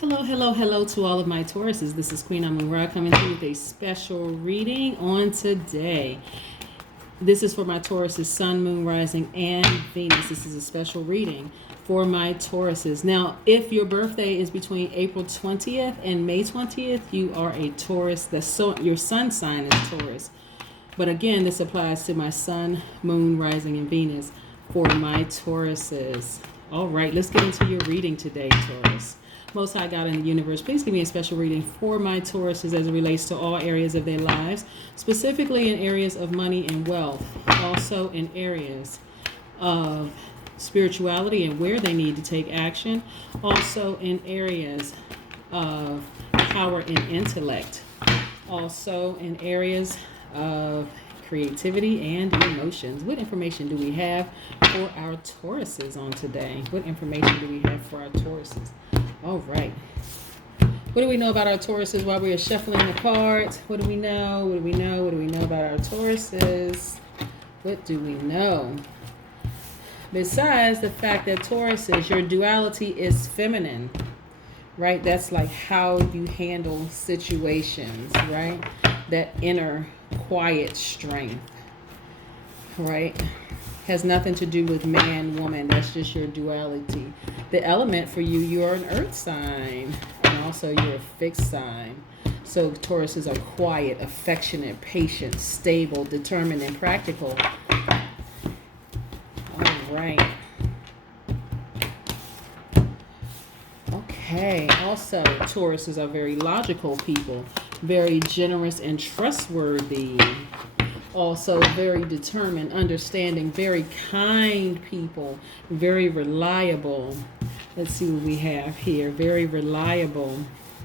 Hello, hello, hello to all of my Tauruses. This is Queen Amun Ra coming to you with a special reading on today. This is for my Tauruses, Sun, Moon, Rising, and Venus. This is a special reading for my Tauruses. Now, if your birthday is between April 20th and May 20th, you are a Taurus. Your sun sign is Taurus. But again, this applies to my Sun, Moon, Rising, and Venus for my Tauruses. All right, let's get into your reading today, Taurus. Most High God in the universe, please give me a special reading for my Tauruses as it relates to all areas of their lives, specifically in areas of money and wealth, also in areas of spirituality and where they need to take action, also in areas of power and intellect, also in areas of creativity and emotions. What information do we have for our Tauruses on today? What information do we have for our Tauruses? All right. What do we know about our Tauruses while we are shuffling the cards? What do we know? What do we know? What do we know about our Tauruses? What do we know? Besides the fact that Tauruses, your duality is feminine, right? That's like how you handle situations, right? That inner quiet strength, right? Has nothing to do with man, woman. That's just your duality. The element for you, you're an earth sign, and also you're a fixed sign. So Tauruses are quiet, affectionate, patient, stable, determined, and practical. All right. Okay. Also, Tauruses are very logical people, very generous and trustworthy. Also very determined, understanding, very kind people, very reliable. Let's see what we have here. Very reliable.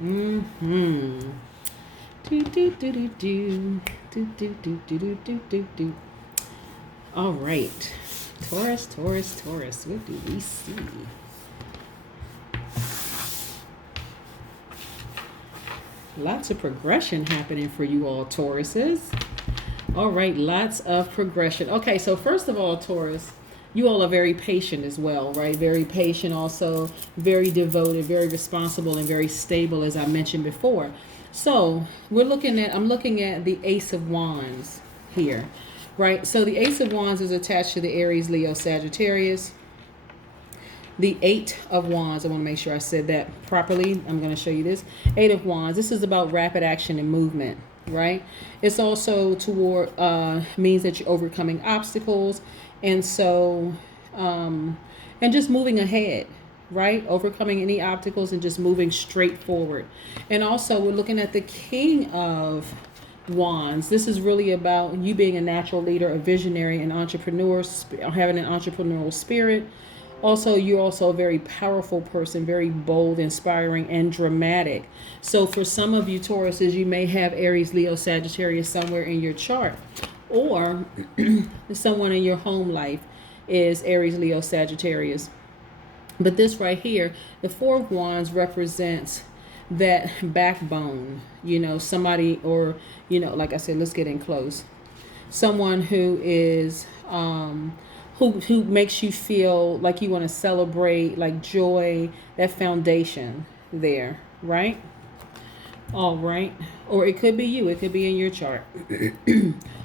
Do do do do do do do do do do do do. All right, Taurus, Taurus, Taurus. What do we see? Lots of progression happening for you all, Tauruses. All right, lots of progression. Okay, so first of all, Taurus, you all are very patient as well, right? Very patient, also very devoted, very responsible, and very stable, as I mentioned before. So I'm looking at the Ace of Wands here, right? So the Ace of Wands is attached to the Aries, Leo, Sagittarius. The Eight of Wands, I want to make sure I said that properly. I'm going to show you this. Eight of Wands, this is about rapid action and movement, right? It's also toward means that you're overcoming obstacles, and so and just moving ahead, right? Overcoming any obstacles and just moving straight forward. And also we're looking at the King of Wands. This is really about you being a natural leader, a visionary, an entrepreneur, having an entrepreneurial spirit. Also, you're also a very powerful person, very bold, inspiring, and dramatic. So for some of you Tauruses, you may have Aries, Leo, Sagittarius somewhere in your chart. Or someone in your home life is Aries, Leo, Sagittarius. But this right here, the Four of Wands represents that backbone. Somebody, or, like I said, let's get in close. Someone who is... who makes you feel like you want to celebrate, like joy, that foundation there, right? All right. Or it could be you. It could be in your chart.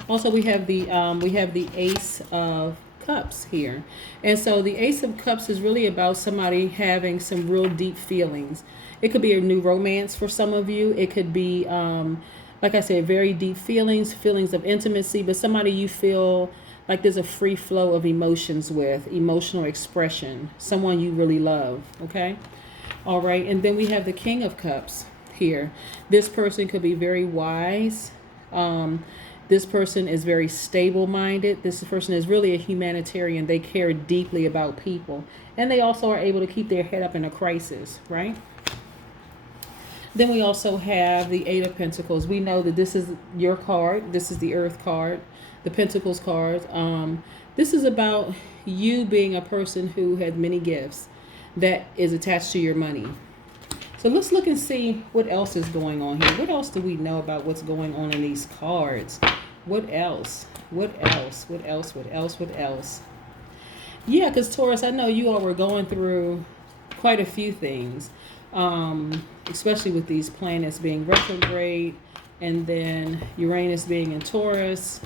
Also, we have the Ace of Cups here. And so the Ace of Cups is really about somebody having some real deep feelings. It could be a new romance for some of you. It could be, like I said, very deep feelings of intimacy, but somebody you feel like there's a free flow of emotions with, emotional expression, someone you really love, okay? All right, and then we have the King of Cups here. This person could be very wise. This person is very stable-minded. This person is really a humanitarian. They care deeply about people. And they also are able to keep their head up in a crisis, right? Then we also have the Eight of Pentacles. We know that this is your card. This is the Earth card. The Pentacles cards. This is about you being a person who has many gifts that is attached to your money. So let's look and see what else is going on here. What else do we know about what's going on in these cards? What else? What else? What else? What else? What else? Yeah, because Taurus, I know you all were going through quite a few things. especially with these planets being retrograde, and then Uranus being in Taurus,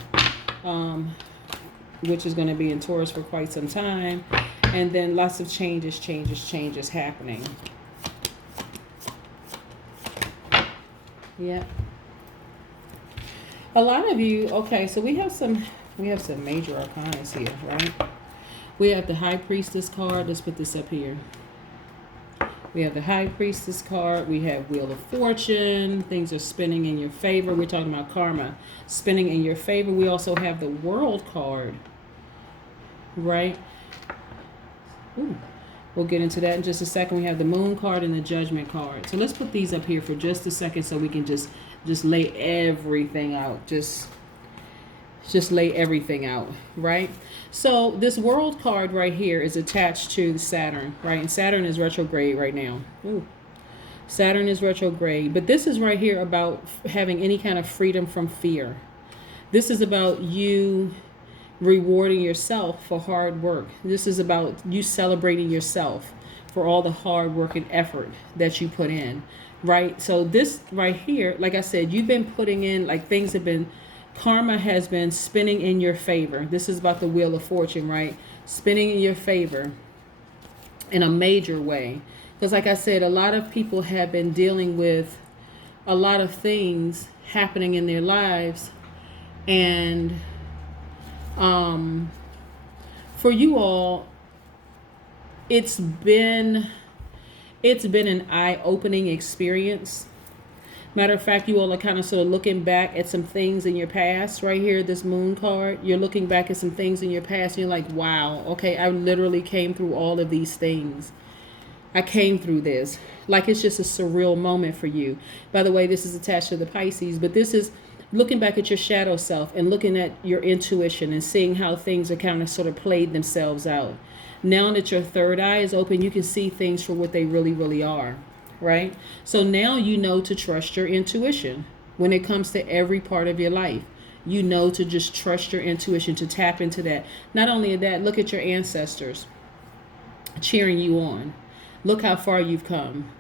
which is going to be in Taurus for quite some time, and then lots of changes happening. Yeah. A lot of you, okay, so we have some major arcanas here, right? We have the High Priestess card. Let's put this up here. We have the High Priestess card. We have Wheel of Fortune. Things are spinning in your favor. We're talking about karma spinning in your favor. We also have the World card, right? Ooh. We'll get into that in just a second. We have the Moon card and the Judgment card. So let's put these up here for just a second so we can just lay everything out. Just lay everything out, right? So this World card right here is attached to Saturn, right? And Saturn is retrograde right now. Ooh. Saturn is retrograde. But this is right here about having any kind of freedom from fear. This is about you rewarding yourself for hard work. This is about you celebrating yourself for all the hard work and effort that you put in, right? So this right here, like I said, you've been putting in, like, things have been, karma has been spinning in your favor. This is about the Wheel of Fortune, right? Spinning in your favor in a major way. Because like I said, a lot of people have been dealing with a lot of things happening in their lives, and for you all, it's been an eye-opening experience. Matter of fact, you all are kind of sort of looking back at some things in your past. Right here, this Moon card, you're looking back at some things in your past, and you're like, wow, okay, I literally came through all of these things. I came through this. Like, it's just a surreal moment for you. By the way, this is attached to the Pisces, but this is looking back at your shadow self and looking at your intuition and seeing how things are kind of sort of played themselves out. Now that your third eye is open, you can see things for what they really, really are, right? So now you know to trust your intuition when it comes to every part of your life. You know to just trust your intuition, to tap into that. Not only that, look at your ancestors cheering you on. Look how far you've come.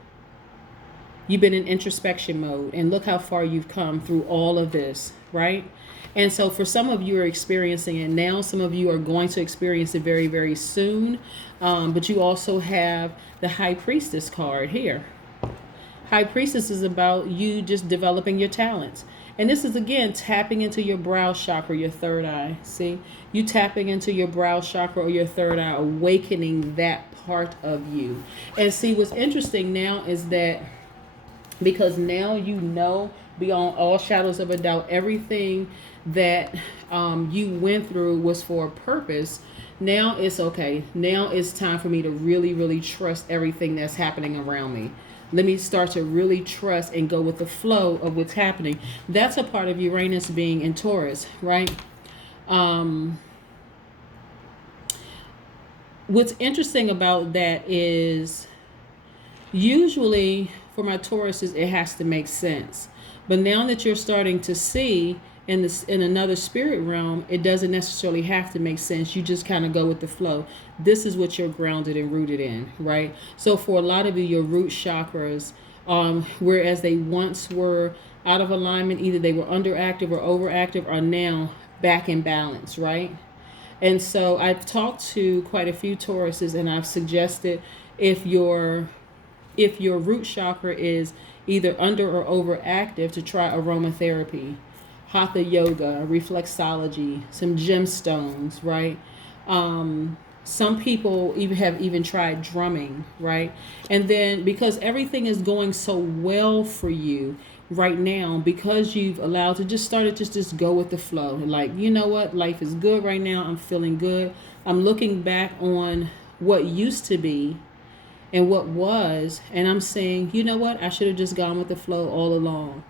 You've been in introspection mode, and look how far you've come through all of this, right? And so for some of you are experiencing it now. Some of you are going to experience it very, very soon. But you also have the High Priestess card here. High Priestess is about you just developing your talents. And this is, again, tapping into your brow chakra, your third eye. See? You tapping into your brow chakra or your third eye, awakening that part of you. And see, what's interesting now is that because now you know beyond all shadows of a doubt everything that you went through was for a purpose. Now it's okay. Now it's time for me to really, really trust everything that's happening around me. Let me start to really trust and go with the flow of what's happening. That's a part of Uranus being in Taurus, right? What's interesting about that is usually for my Tauruses, it has to make sense. But now that you're starting to see in another spirit realm, it doesn't necessarily have to make sense. You just kind of go with the flow. This is what you're grounded and rooted in, right? So for a lot of you, your root chakras, whereas they once were out of alignment, either they were underactive or overactive, are now back in balance, right? And so I've talked to quite a few Tauruses, and I've suggested if your root chakra is either under or overactive, to try aromatherapy, hatha yoga, reflexology, some gemstones, right? Some people have tried drumming, right? And then because everything is going so well for you right now, because you've allowed to just go with the flow. Like, you know what? Life is good right now. I'm feeling good. I'm looking back on what used to be and what was, and I'm saying, you know what? I should have just gone with the flow all along.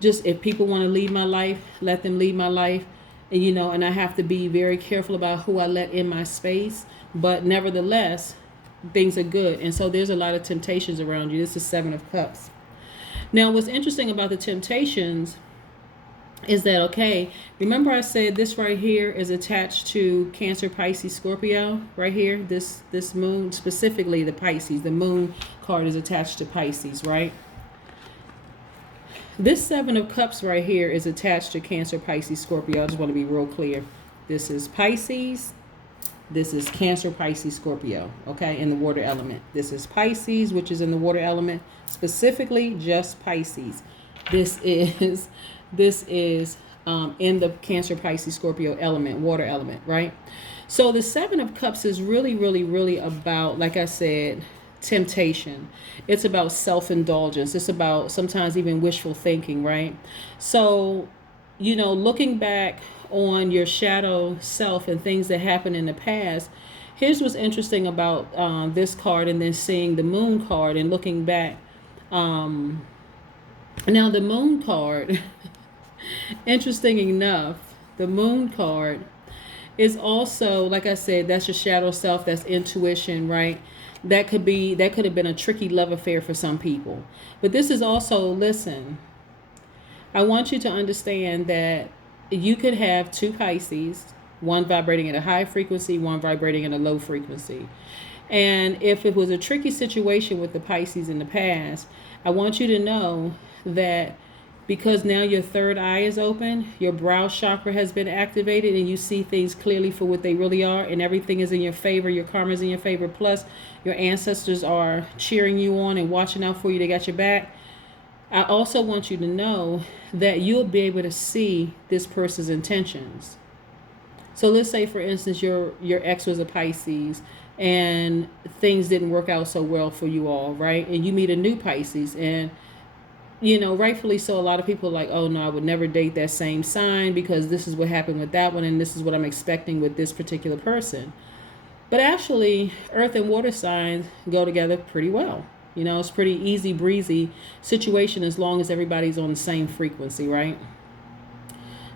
Just, if people want to lead my life, let them lead my life. And, and I have to be very careful about who I let in my space. But nevertheless, things are good. And so there's a lot of temptations around you. This is 7 of Cups. Now, what's interesting about the temptations Is that okay? Remember I said this right here is attached to Cancer, Pisces, Scorpio, right here. This moon, specifically the Pisces, the moon card is attached to Pisces, right? This Seven of Cups right here is attached to Cancer, Pisces, Scorpio. I just want to be real clear. This is Pisces. This is Cancer, Pisces, Scorpio, okay, in the water element. This is Pisces, which is in the water element, specifically just Pisces. This is in the Cancer, Pisces, Scorpio element, water element, right? So the Seven of Cups is really, really, really about, like I said, temptation. It's about self-indulgence. It's about sometimes even wishful thinking, right? So, looking back on your shadow self and things that happened in the past, here's what's interesting about this card, and then seeing the moon card and looking back. Now the moon card, interesting enough, the moon card is also, like I said, that's your shadow self, that's intuition, right? That could have been a tricky love affair for some people. But this is also, listen, I want you to understand that you could have two Pisces, one vibrating at a high frequency, one vibrating at a low frequency. And if it was a tricky situation with the Pisces in the past, I want you to know that because now your third eye is open, your brow chakra has been activated, and you see things clearly for what they really are, and everything is in your favor, your karma is in your favor, plus your ancestors are cheering you on and watching out for you, they got your back. I also want you to know that you'll be able to see this person's intentions. So let's say, for instance, your ex was a Pisces and things didn't work out so well for you all, right? And you meet a new Pisces, and rightfully so, a lot of people are like, oh no, I would never date that same sign because this is what happened with that one, and this is what I'm expecting with this particular person. But actually, earth and water signs go together pretty well. It's pretty easy breezy situation as long as everybody's on the same frequency, right?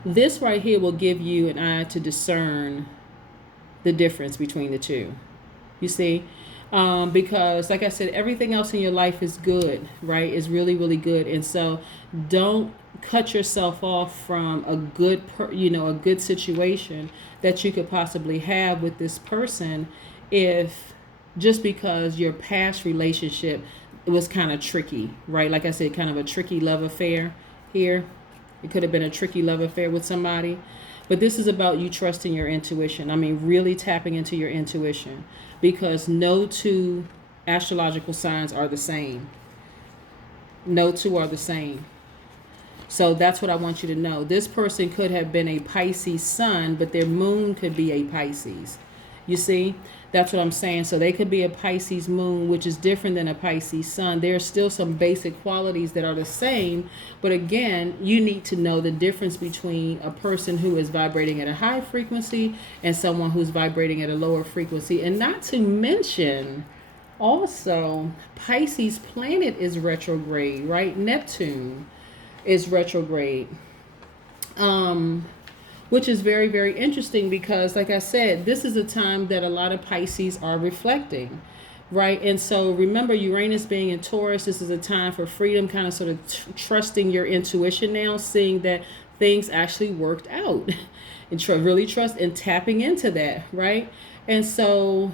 This right here will give you an eye to discern the difference between the two. You see? Because like I said, everything else in your life is good, right? It's really, really good. And so don't cut yourself off from a good situation that you could possibly have with this person, if just because your past relationship was kind of tricky, right? Like I said, kind of a tricky love affair here. It could have been a tricky love affair with somebody. But this is about you trusting your intuition. I mean, really tapping into your intuition, because no two astrological signs are the same. No two are the same. So that's what I want you to know. This person could have been a Pisces sun, but their moon could be a Pisces. You see? That's what I'm saying. So they could be a Pisces moon, which is different than a Pisces sun. There are still some basic qualities that are the same. But again, you need to know the difference between a person who is vibrating at a high frequency and someone who's vibrating at a lower frequency. And not to mention, also, Pisces planet is retrograde, right? Neptune is retrograde. Which is very, very interesting because, like I said, this is a time that a lot of Pisces are reflecting, right? And so remember, Uranus being in Taurus, this is a time for freedom, kind of sort of trusting your intuition now, seeing that things actually worked out and really trust and tapping into that, right? And so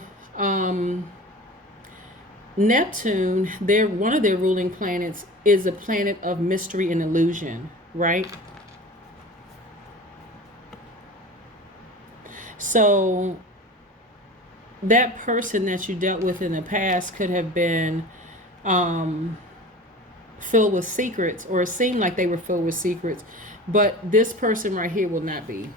Neptune, one of their ruling planets, is a planet of mystery and illusion, right? So that person that you dealt with in the past could have been filled with secrets, or it seemed like they were filled with secrets, but this person right here will not be.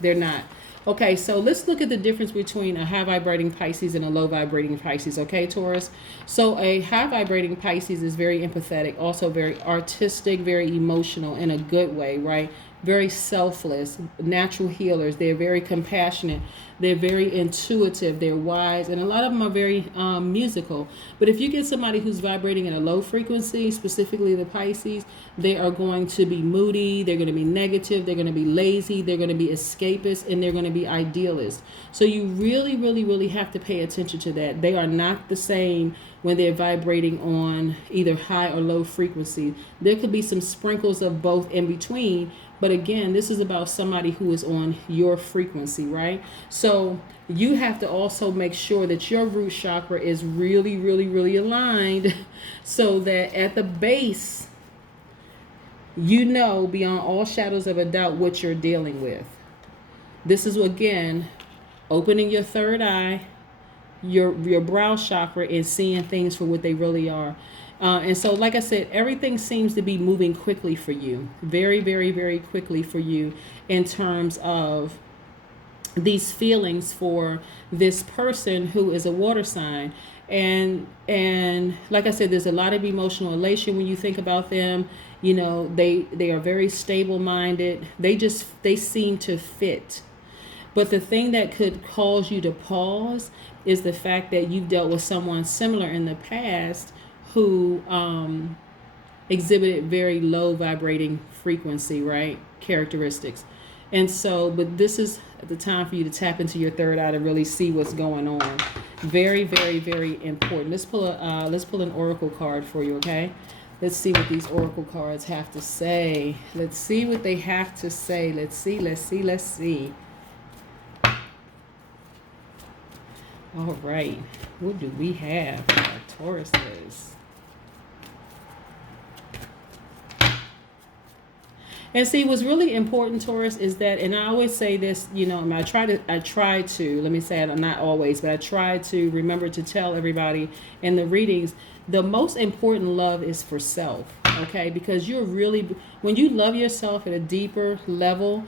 They're not. Okay, so let's look at the difference between a high vibrating Pisces and a low vibrating Pisces, okay, Taurus? So a high vibrating Pisces is very empathetic, also very artistic, very emotional in a good way, right? Very selfless, natural healers. They're very compassionate. They're very intuitive, they're wise, and a lot of them are very musical. But if you get somebody who's vibrating at a low frequency, specifically the Pisces, they are going to be moody, they're going to be negative, they're going to be lazy, they're going to be escapist, and they're going to be idealist. So you really, really, really have to pay attention to that. They are not the same when they're vibrating on either high or low frequency. There could be some sprinkles of both in between, but again, this is about somebody who is on your frequency, right? So you have to also make sure that your root chakra is really, really, really aligned so that at the base, you know beyond all shadows of a doubt what you're dealing with. This is, again, opening your third eye, your brow chakra, and seeing things for what they really are. And so, like I said, everything seems to be moving quickly for you. Very, very, very quickly for you in terms of these feelings for this person who is a water sign. And like I said, there's a lot of emotional elation when you think about them. You know, they are very stable minded. They seem to fit. But the thing that could cause you to pause is the fact that you've dealt with someone similar in the past who exhibited very low vibrating frequency, right? Characteristics. And so, but this is the time for you to tap into your third eye to really see what's going on. Very, very, very important. Let's pull an oracle card for you, okay? Let's see what these oracle cards have to say. Let's see what they have to say. Let's see. All right. What do we have for our Tauruses? And see, what's really important, Taurus, is that, and I always say this, you know, I try to, let me say it, not always, but I try to remember to tell everybody in the readings, the most important love is for self, okay? Because you're really, when you love yourself at a deeper level,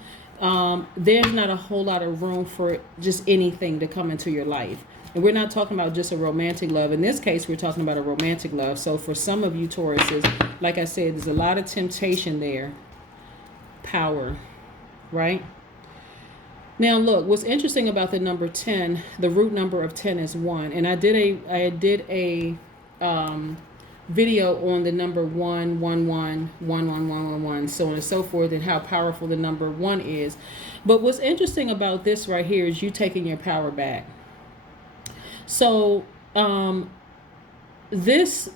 there's not a whole lot of room for just anything to come into your life. And we're not talking about just a romantic love. In this case, we're talking about a romantic love. So for some of you Tauruses, like I said, there's a lot of temptation there. Power, right? Now look, what's interesting about the number 10, the root number of 10 is 1. And I did a video on the number 1, 1, 1, 1, 1, 1, 1, 1, so on and so forth, and how powerful the number 1 is. But what's interesting about this right here is you taking your power back. So this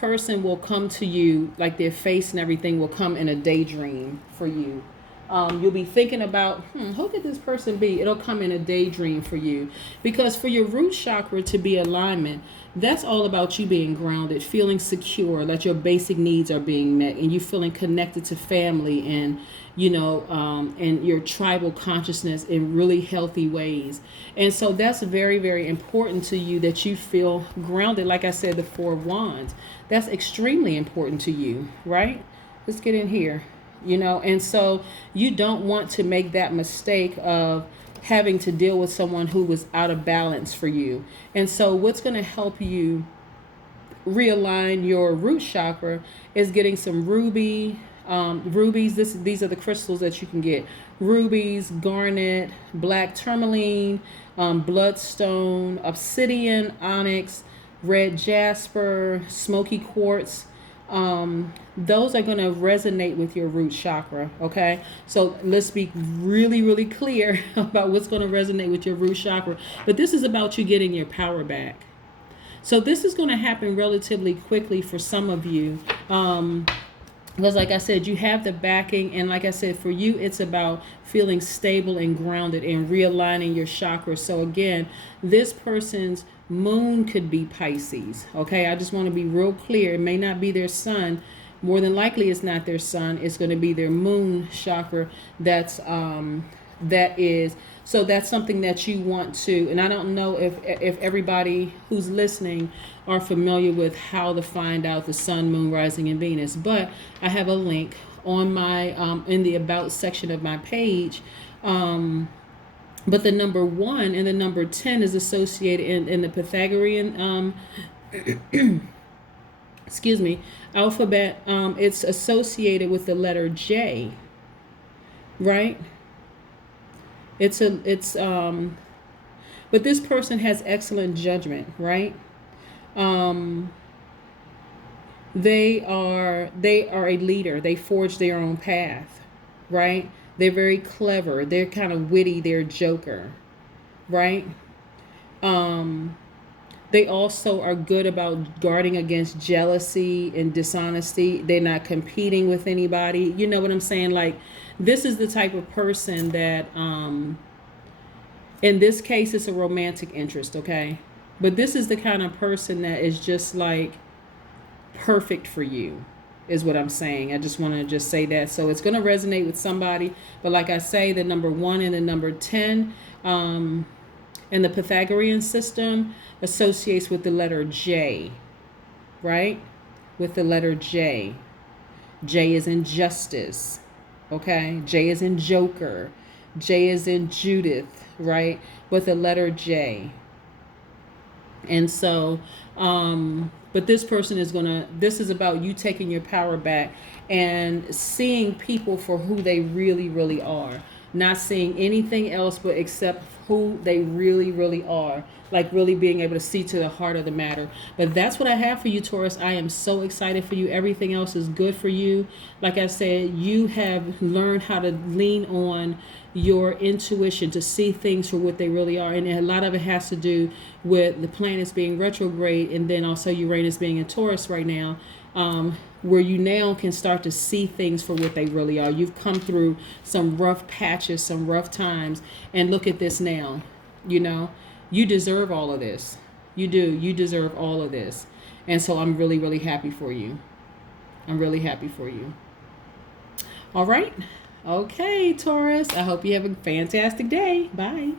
person will come to you, like their face and everything will come in a daydream for you. You'll be thinking about, who could this person be? It'll come in a daydream for you. Because for your root chakra to be alignment, that's all about you being grounded, feeling secure, that your basic needs are being met, and you feeling connected to family and, you know, and your tribal consciousness in really healthy ways. And so that's very, very important to you, that you feel grounded. Like I said, the 4 of Wands, that's extremely important to you, right? Let's get in here, you know, and so you don't want to make that mistake of having to deal with someone who was out of balance for you. And so what's going to help you realign your root chakra is getting some rubies. These are the crystals that you can get: rubies, garnet, black tourmaline, bloodstone, obsidian, onyx, red jasper, smoky quartz. Those are going to resonate with your root chakra. Okay, so let's be really, really clear about what's going to resonate with your root chakra. But this is about you getting your power back. So this is going to happen relatively quickly for some of you. Because like I said, you have the backing, and like I said, for you, it's about feeling stable and grounded and realigning your chakras. So again, this person's moon could be Pisces. Okay, I just want to be real clear. It may not be their sun. More than likely, it's not their sun. It's going to be their moon chakra. So that's something that you want to, and I don't know if everybody who's listening are familiar with how to find out the sun, moon, rising, and Venus, but I have a link on my, in the about section of my page. But the number 1 and the number 10 is associated in the Pythagorean, excuse me, alphabet. It's associated with the letter J, right? It's But this person has excellent judgment, right? They are a leader. They forge their own path, right? They're very clever. They're kind of witty. They're a joker, right? They also are good about guarding against jealousy and dishonesty. They're not competing with anybody. You know what I'm saying? Like, this is the type of person that, in this case, it's a romantic interest, okay? But this is the kind of person that is just like perfect for you, is what I'm saying. I just want to just say that. So it's going to resonate with somebody. But like I say, the number 1 and the number 10 in the Pythagorean system associates with the letter J, right? With the letter J. J is in justice, okay? J is in Joker. J is in Judith, right? With the letter J. And so, but this person is this is about you taking your power back and seeing people for who they really, really are. Not seeing anything else but except who they really, really are. Like really being able to see to the heart of the matter. But that's what I have for you, Taurus. I am so excited for you. Everything else is good for you. Like I said, you have learned how to lean on your intuition to see things for what they really are. And a lot of it has to do with the planets being retrograde and then also Uranus being in Taurus right now, where you now can start to see things for what they really are. You've come through some rough patches, some rough times, and look at this now. You know, you deserve all of this. You do. You deserve all of this. And so I'm really, really happy for you. I'm really happy for you. All right. Okay, Taurus. I hope you have a fantastic day. Bye.